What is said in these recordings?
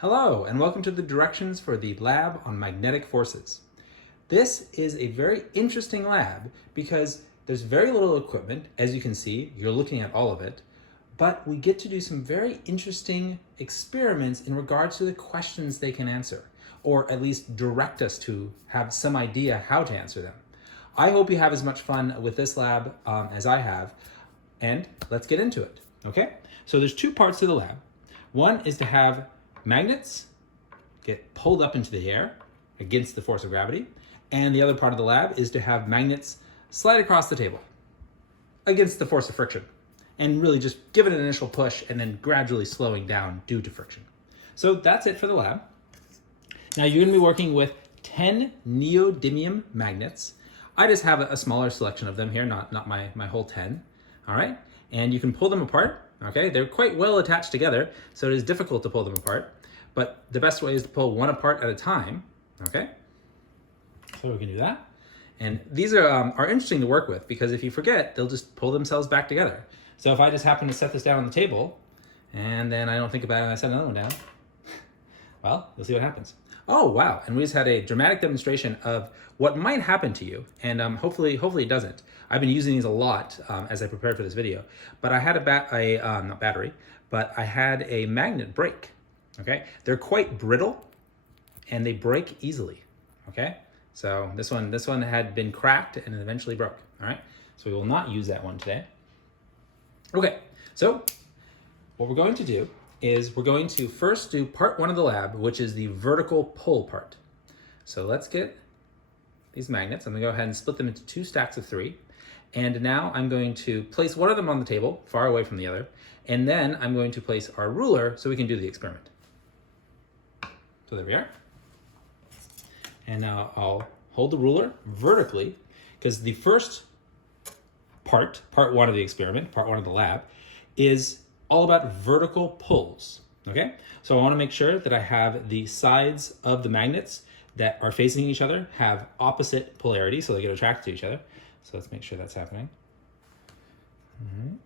Hello, and welcome to the directions for the lab on magnetic forces. This is a very interesting lab because there's very little equipment. As you can see, you're looking at all of it, but we get to do some very interesting experiments in regards to the questions they can answer, or at least direct us to have some idea how to answer them. I hope you have as much fun with this lab as I have, and let's get into it, okay? So there's two parts to the lab. One is to have magnets get pulled up into the air against the force of gravity, and the other part of the lab is to have magnets slide across the table against the force of friction, and really just give it an initial push and then gradually slowing down due to friction. So that's it for the lab. Now you're going to be working with 10 neodymium magnets. I just have a smaller selection of them here, not my whole 10. All right, and you can pull them apart. Okay, they're quite well attached together, so it is difficult to pull them apart, but the best way is to pull one apart at a time. Okay, so we can do that. And these are interesting to work with because if you forget, they'll just pull themselves back together. So if I just happen to set this down on the table and then I don't think about it and I set another one down, well, we'll see what happens. Oh, wow. And we just had a dramatic demonstration of what might happen to you. And hopefully it doesn't. I've been using these a lot as I prepared for this video. But I had not battery, but I had a magnet break. Okay. They're quite brittle and they break easily. Okay. So this one had been cracked and it eventually broke. All right. So we will not use that one today. Okay. So what we're going to do is we're going to first do part one of the lab, which is the vertical pull part. So let's get these magnets. I'm gonna go ahead and split them into two stacks of 3. And now I'm going to place one of them on the table, far away from the other. And then I'm going to place our ruler so we can do the experiment. So there we are. And now I'll hold the ruler vertically because the first part one of the experiment, part one of the lab, is all about vertical pulls, okay? So I wanna make sure that I have the sides of the magnets that are facing each other have opposite polarity so they get attracted to each other. So let's make sure that's happening. All right.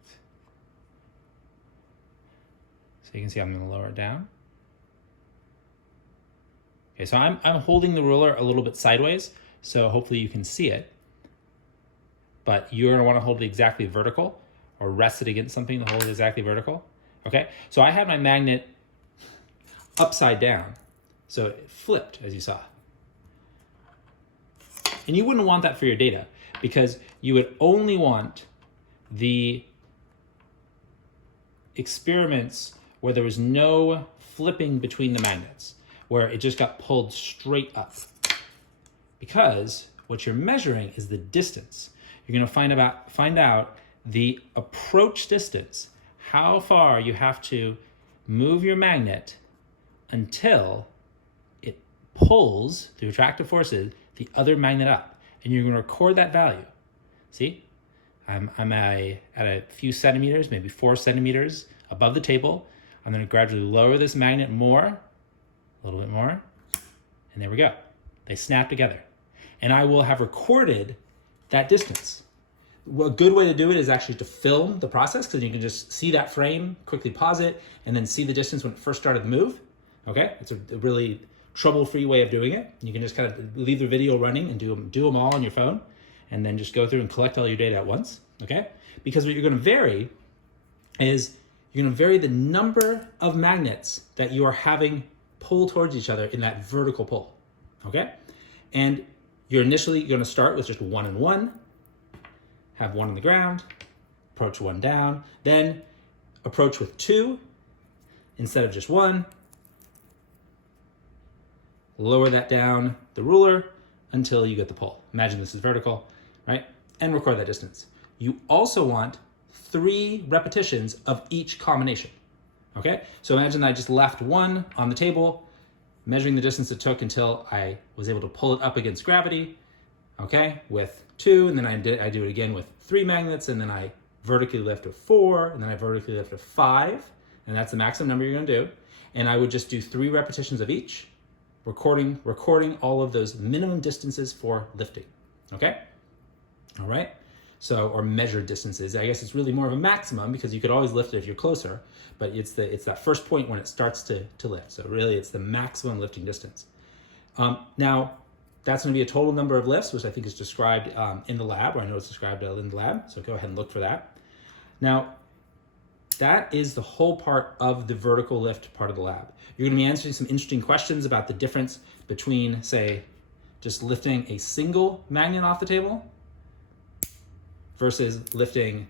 So you can see I'm gonna lower it down. Okay, so I'm holding the ruler a little bit sideways, so hopefully you can see it. But you're gonna wanna hold it exactly vertical or rest it against something to hold it exactly vertical. Okay, so I had my magnet upside down, so it flipped as you saw. And you wouldn't want that for your data because you would only want the experiments where there was no flipping between the magnets, where it just got pulled straight up. Because what you're measuring is the distance. You're gonna find out the approach distance, how far you have to move your magnet until it pulls, through attractive forces, the other magnet up. And you're gonna record that value. See, I'm at a few centimeters, maybe 4 centimeters above the table. I'm gonna gradually lower this magnet more, a little bit more, and there we go. They snap together. And I will have recorded that distance. A good way to do it is actually to film the process because you can just see that frame, quickly pause it, and then see the distance when it first started to move. Okay, it's a really trouble-free way of doing it. You can just kind of leave the video running and do them all on your phone, and then just go through and collect all your data at once. Okay, because what you're going to vary is you're going to vary the number of magnets that you are having pull towards each other in that vertical pull. Okay, and you're initially going to start with just 1 and 1. Have 1 on the ground, approach 1 down, then approach with 2 instead of just 1. Lower that down the ruler until you get the pull. Imagine this is vertical, right? And record that distance. You also want 3 repetitions of each combination, okay? So imagine that I just left 1 on the table, measuring the distance it took until I was able to pull it up against gravity, okay, with 2, and then I do it again with 3 magnets, and then I vertically lift with 4, and then I vertically lift with 5, and that's the maximum number you're gonna do. And I would just do 3 repetitions of each, recording all of those minimum distances for lifting, okay? All right, So, or measured distances. I guess it's really more of a maximum because you could always lift it if you're closer, but it's that first point when it starts to lift. So really it's the maximum lifting distance. Now, that's going to be a total number of lifts, which I think is described in the lab, or I know it's described in the lab, so go ahead and look for that. Now, that is the whole part of the vertical lift part of the lab. You're going to be answering some interesting questions about the difference between, say, just lifting a single magnet off the table versus lifting,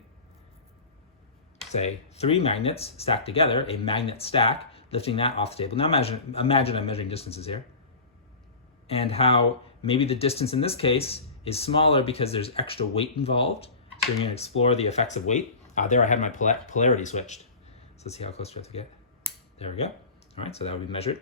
say, 3 magnets stacked together, a magnet stack, lifting that off the table. Now imagine I'm measuring distances here, and how maybe the distance in this case is smaller because there's extra weight involved. So you're going to explore the effects of weight. There I had my polarity switched. So let's see how close do I have to get. There we go. All right, so that would be measured.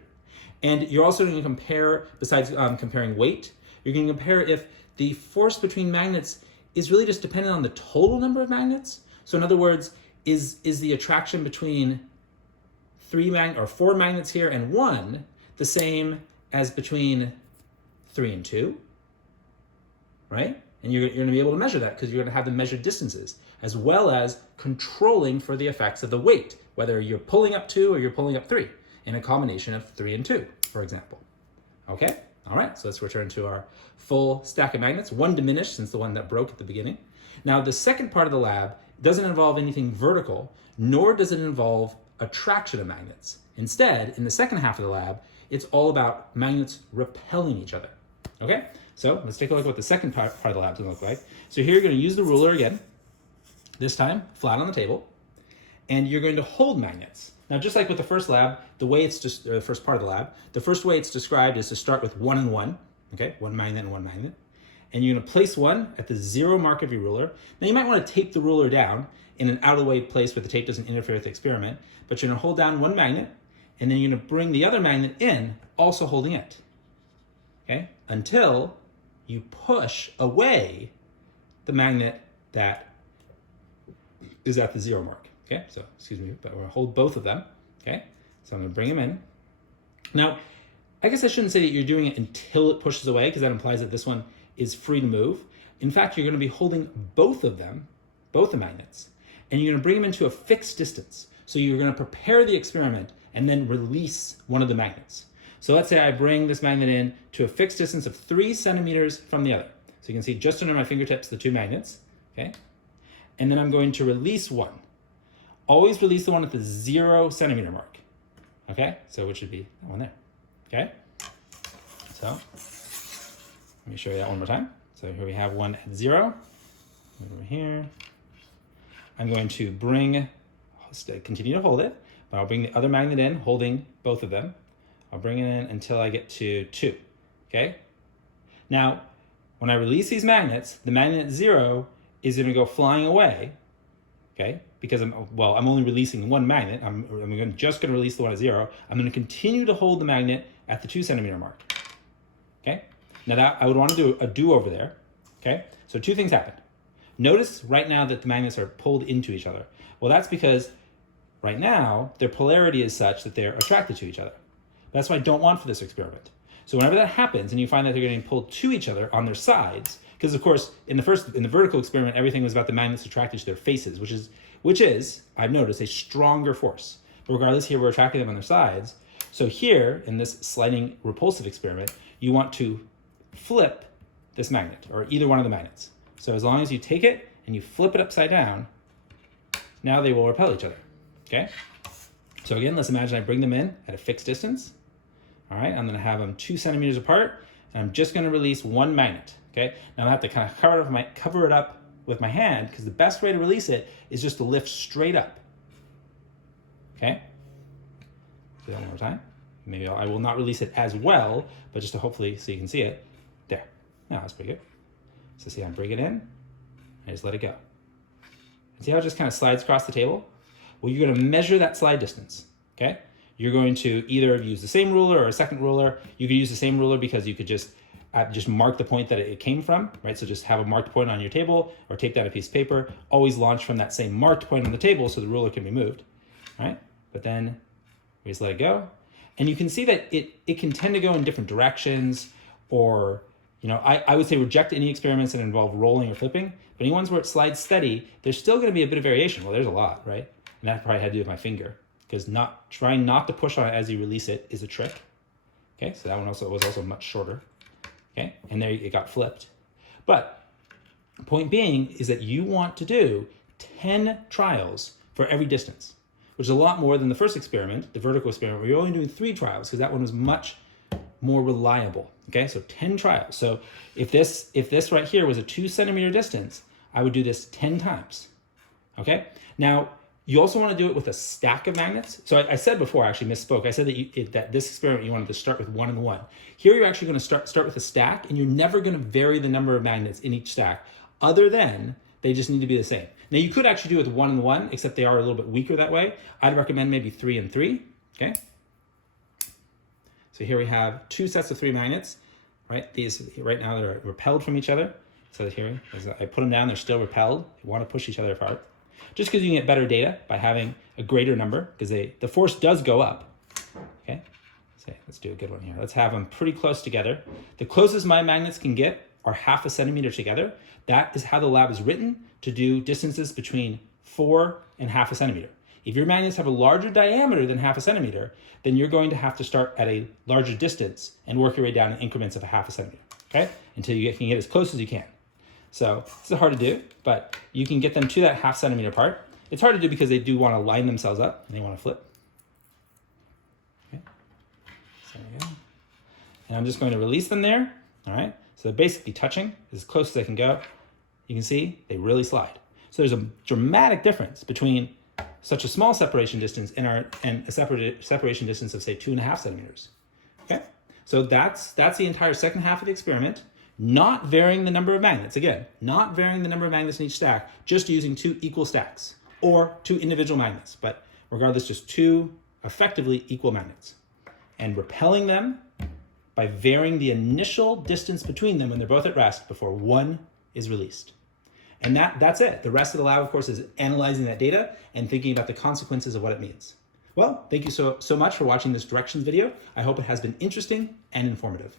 And you're also going to compare, besides comparing weight, you're going to compare if the force between magnets is really just dependent on the total number of magnets. So in other words, is the attraction between 4 magnets here and 1 the same as between 3 and 2, right? And you're going to be able to measure that because you're going to have the measured distances, as well as controlling for the effects of the weight, whether you're pulling up 2 or you're pulling up 3, in a combination of 3 and 2, for example. Okay, all right, so let's return to our full stack of magnets, one diminished since the one that broke at the beginning. Now, the second part of the lab doesn't involve anything vertical, nor does it involve attraction of magnets. Instead, in the second half of the lab, it's all about magnets repelling each other. Okay, so let's take a look at what the second part of the lab is going to look like. So here you're going to use the ruler again, this time flat on the table, and you're going to hold magnets. Now, just like with the first lab, the way it's just the first part of the lab, the first way it's described is to start with 1 and 1, okay, 1 magnet and 1 magnet, and you're going to place one at the 0 mark of your ruler. Now, you might want to tape the ruler down in an out-of-the-way place where the tape doesn't interfere with the experiment, but you're going to hold down 1 magnet, and then you're going to bring the other magnet in, also holding it, okay, until you push away the magnet that is at the 0 mark. Okay, so excuse me, but we're gonna hold both of them. Okay, so I'm gonna bring them in. Now, I guess I shouldn't say that you're doing it until it pushes away, because that implies that this one is free to move. In fact, you're gonna be holding both of them, both the magnets, and you're gonna bring them into a fixed distance. So you're gonna prepare the experiment and then release one of the magnets. So let's say I bring this magnet in to a fixed distance of 3 centimeters from the other. So you can see just under my fingertips the 2 magnets, okay? And then I'm going to release one. Always release the one at the 0 centimeter mark, okay? So which would be that one there, okay? So let me show you that one more time. So here we have one at 0, over here. I'm going to continue to hold it, but I'll bring the other magnet in, holding both of them. I'll bring it in until I get to 2, okay? Now, when I release these magnets, the magnet at 0 is gonna go flying away, okay? Because I'm only releasing 1 magnet. I'm just gonna release the one at 0. I'm gonna continue to hold the magnet at the 2 centimeter mark, okay? Now that I would wanna do a do-over there, okay? So 2 things happened. Notice right now that the magnets are pulled into each other. Well, that's because right now, their polarity is such that they're attracted to each other. That's what I don't want for this experiment. So whenever that happens and you find that they're getting pulled to each other on their sides, because of course, in the vertical experiment, everything was about the magnets attracted to their faces, which is, I've noticed, a stronger force. But regardless, here we're attracting them on their sides. So here, in this sliding repulsive experiment, you want to flip this magnet, or either one of the magnets. So as long as you take it and you flip it upside down, now they will repel each other, okay? So again, let's imagine I bring them in at a fixed distance. All right, I'm gonna have them 2 centimeters apart, and I'm just gonna release 1 magnet, okay? Now I have to kind of cover it up with my hand, because the best way to release it is just to lift straight up, okay? Do that one more time. Maybe I will not release it as well, but just to hopefully, so you can see it. There, now that's pretty good. So see, I bring it in, I just let it go. And see how it just kind of slides across the table? Well, you're gonna measure that slide distance, okay? You're going to either use the same ruler or a second ruler. You could use the same ruler because you could just mark the point that it came from, right? So just have a marked point on your table, or take down a piece of paper, always launch from that same marked point on the table so the ruler can be moved, right? But then we just let it go. And you can see that it can tend to go in different directions, or You know, I would say reject any experiments that involve rolling or flipping, but any ones where it slides steady, there's still going to be a bit of variation. Well, there's a lot, right? And that probably had to do with my finger, because trying not to push on it as you release it is a trick. Okay, so that one was also much shorter. Okay, and there it got flipped. But point being is that you want to do 10 trials for every distance, which is a lot more than the first experiment, the vertical experiment, where you're only doing 3 trials, because that one was much more reliable. Okay, so 10 trials. So if this right here was a 2 centimeter distance, I would do this 10 times. Okay, now you also want to do it with a stack of magnets. So I said before, I actually misspoke. I said that this experiment you wanted to start with 1 and 1. Here you're actually going to start with a stack, and you're never going to vary the number of magnets in each stack, other than they just need to be the same. Now you could actually do it with 1 and 1, except they are a little bit weaker that way. I'd recommend maybe 3 and 3. Okay. So here we have 2 sets of 3 magnets, right? These right now they're repelled from each other. So here, as I put them down, they're still repelled. They want to push each other apart. Just because you can get better data by having a greater number, because the force does go up. Okay, so let's do a good one here. Let's have them pretty close together. The closest my magnets can get are 0.5 centimeter together. That is how the lab is written, to do distances between 4 and 0.5 centimeter. If your magnets have a larger diameter than 0.5 centimeter, then you're going to have to start at a larger distance and work your way down in increments of 0.5 centimeter, okay? Until you can get as close as you can. So this is hard to do, but you can get them to that 0.5 centimeter apart. It's hard to do because they do want to line themselves up and they want to flip. Okay, so there we go. And I'm just going to release them there, all right? So they're basically touching as close as they can go. You can see they really slide. So there's a dramatic difference between such a small separation distance and a separation distance of say 2.5 centimeters. Okay, so that's the entire second half of the experiment. Not varying the number of magnets. Again, not varying the number of magnets in each stack, just using 2 equal stacks or 2 individual magnets. But regardless, just 2 effectively equal magnets, and repelling them by varying the initial distance between them when they're both at rest before one is released. And that's it. The rest of the lab, of course, is analyzing that data and thinking about the consequences of what it means. Well, thank you so much for watching this directions video. I hope it has been interesting and informative.